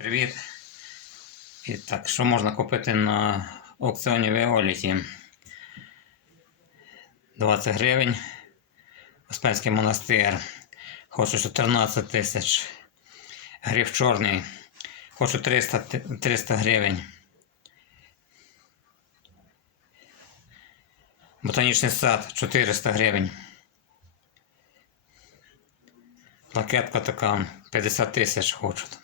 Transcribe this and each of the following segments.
Привіт. І так, що можна купити на аукціоні Віоліті? 20 гривень. Успенський монастир. Хочу 14 тисяч. Гриф чорний. Хочу 300, 300 гривень. Ботанічний сад 400 гривень. Плакетка така 50 тисяч хочуть.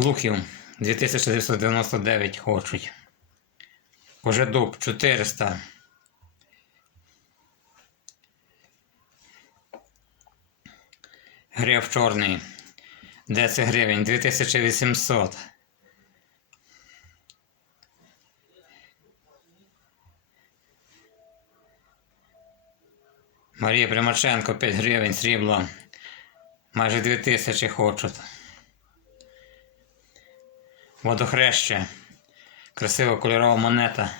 Лухів 2999 хочуть. Кожедуб 400. Гриф чорний. 10 гривень 2800. Марія Примаченко 5 гривень срібло. Майже 2000 хочуть. Водохреще. Красива кольорова монета.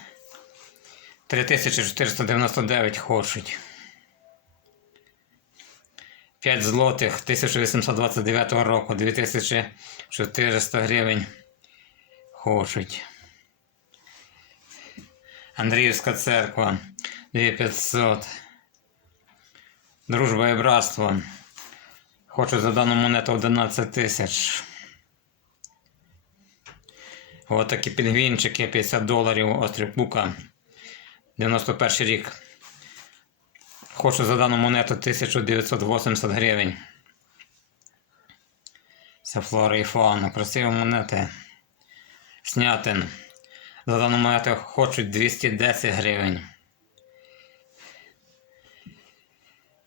3499 хочуть. 5 злотих 1829 року. 2400 гривень хочуть. Андріївська церква. 2500. Дружба і братство. Хочу за дану монету 11 тисяч. Ось такі пінгвінчики 50 доларів острів Бука. 91 рік. Хочу за дану монету 1980 гривень. Це флора і фауна. Красиві монети. Снятин. За дану монету хочуть 210 гривень.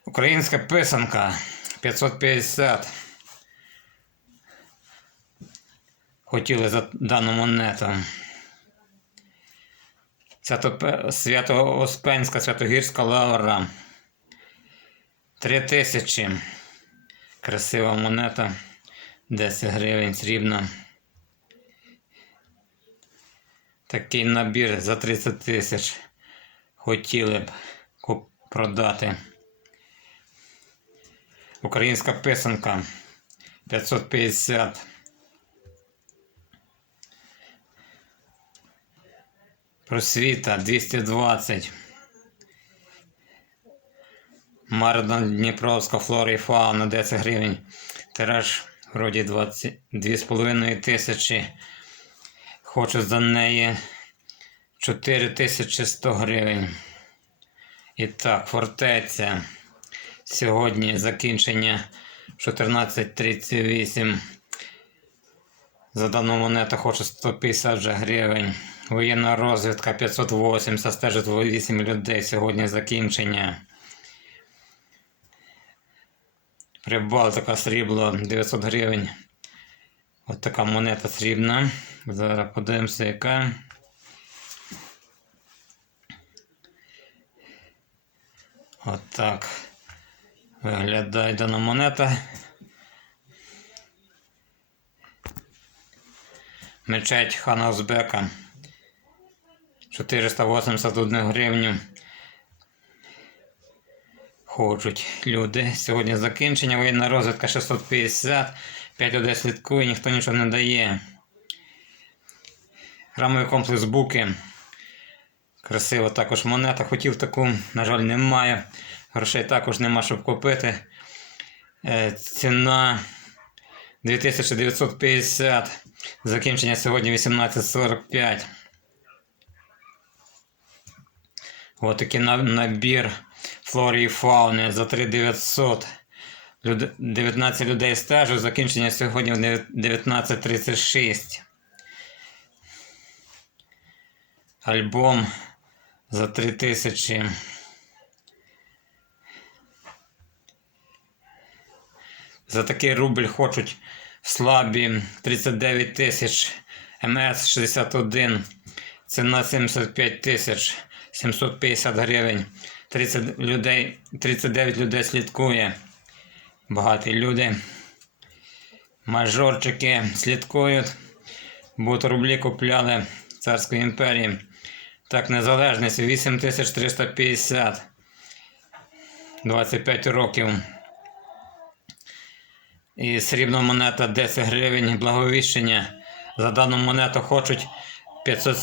Українська писанка 550. Хотіли за дану монету. Свято, Свято-Оспенська, Святогірська лавра. Три тисячі. Красива монета. 10 гривень срібна. Такий набір за 30 тисяч. Хотіли б продати. Українська писанка 550. Просвіта 220. Марна Дніпровська флора і фауна 10 гривень. Тираж вроді 20, 2,5 тисячі. Хочу за неї 4100 гривень. І так, фортеця. Сьогодні закінчення 14.38. За дану монету хочу 150 гривень. Воєнна розвідка 580, стежить 8 людей. Сьогодні закінчення. Прибалтика срібло 900 гривень. От така монета срібна. Зараз подивимося, яка. От так. Виглядає дана монета. Мечеть хана Узбека. 481 гривню. Хочуть люди. Сьогодні закінчення. Воєнна розвідка 650. 5 людей слідкує, ніхто нічого не дає. Храмовий комплекс Буки. Красива також монета. Хотів таку, на жаль, немає. Грошей також нема, щоб купити. Е, ціна 2950. Закінчення сьогодні 18.45. Ось такий набір флори і фауни за 3900. Люд... 19 людей стажу. Закінчення сьогодні в 19.36. Альбом за 3000. За такий рубль хочуть в слабі 39 тисяч, МС 61, ціна 75 тисяч 750 гривень. 30 людей, 39 людей слідкує. Багаті люди. Мажорчики слідкують. Будуть рублі купляли царської імперії. Так, незалежність 8350. 25 років. І срібна монета 10 гривень. Благовіщення. За дану монету хочуть 500,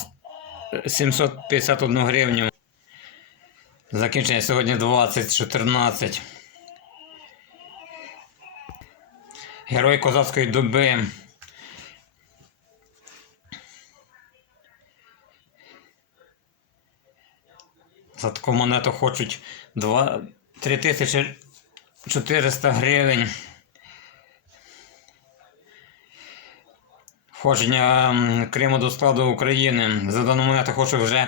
751 гривню. Закінчення сьогодні 2014. Герой козацької доби. За таку монету хочуть 2, 3400 гривень. Входження Криму до складу України. За дану монету хочу вже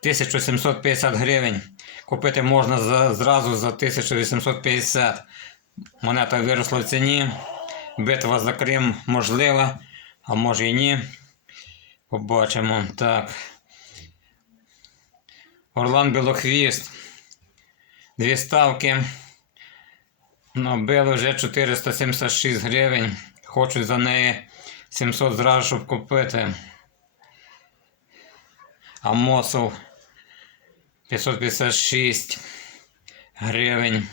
1750 гривень. Купити можна за, зразу за 1850. Монета виросла в ціні. Битва за Крим можлива, а може і ні. Побачимо. Так. Орлан Білохвіст. Дві ставки. Набили вже 476 гривень. Хочуть за неї 700 зразу, щоб купити. Амосов 556 гривень.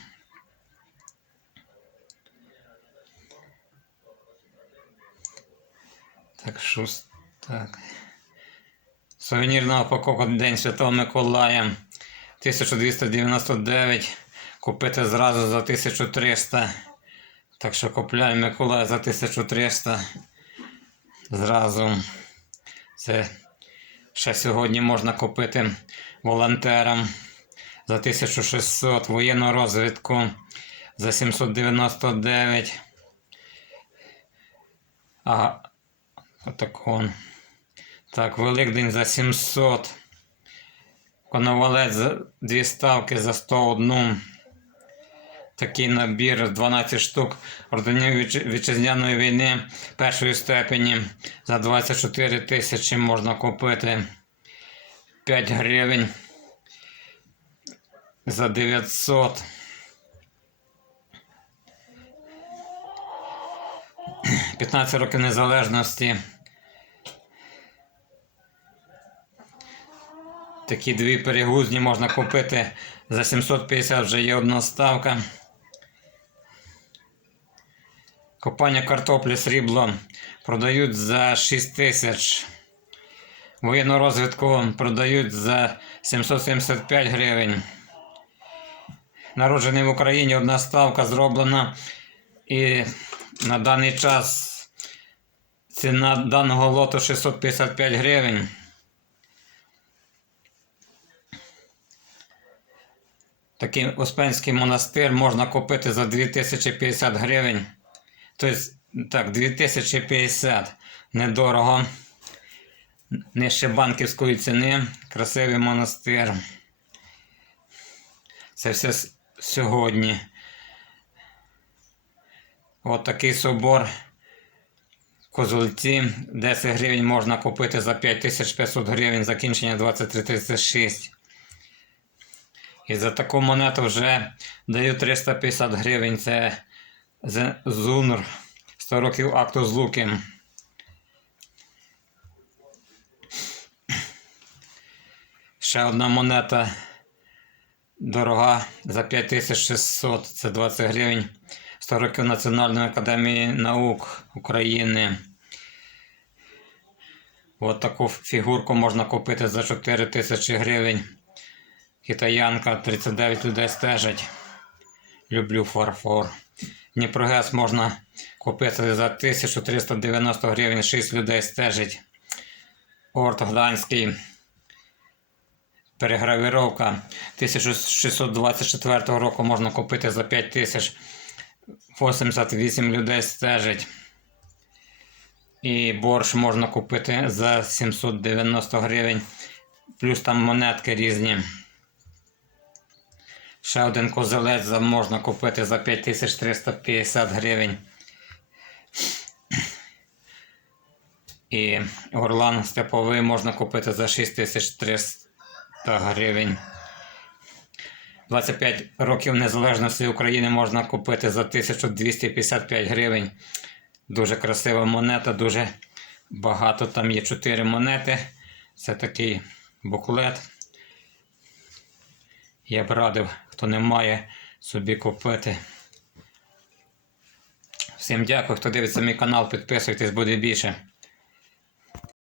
Так, шуст. Так. Сувенірна упаковка День Святого Миколая 1299. Купити зразу за 1300. Так що купляємо Миколая за 1300. Зразу. Це ще сьогодні можна купити волонтерам за 1600. Воєнну розвідку за 799. Ага. Отак он. Так, Великдень за 700. Коновалець за дві ставки за 101. Такий набір 12 штук орденів вітчизняної війни першої степені за 24 тисячі можна купити 5 гривень за 900. П'ятнадцять років незалежності. Такі дві перегузні можна купити за 750 вже є одна ставка. Копання картоплі срібло продають за 6 тисяч. Воєнну розвідку продають за 775 гривень. Народжений в Україні одна ставка зроблена. І на даний час ціна даного лоту 655 гривень. Такий Успенський монастир можна купити за 2050 гривень. Тобто, так, 2050. Недорого. Нижче банківської ціни. Красивий монастир. Це все сьогодні. От такий собор. Козульці. 10 гривень можна купити за 5500 гривень. Закінчення 2336. І за таку монету вже даю 350 гривень. Це Зунр. 100 років акту злуки. Ще одна монета дорога за 5600. Це 20 гривень. 100 років Національної академії наук України. От таку фігурку можна купити за 4 тисячі гривень. Китаянка 39 людей стежить. Люблю фарфор. Дніпрогес можна купити за 1390 гривень, 6 людей стежить. Орт Гданський. Перегравіровка 1624 року можна купити за 5000. 88 людей стежить. І борщ можна купити за 790 гривень. Плюс там монетки різні. Ще один козелець можна купити за 5350 гривень. І орлан степовий можна купити за 6300 гривень. 25 років незалежності України можна купити за 1255 гривень. Дуже красива монета, дуже багато. Там є 4 монети. Це такий буклет. Я б радив, хто не має, собі купити. Всім дякую, хто дивиться мій канал, підписуйтесь, буде більше.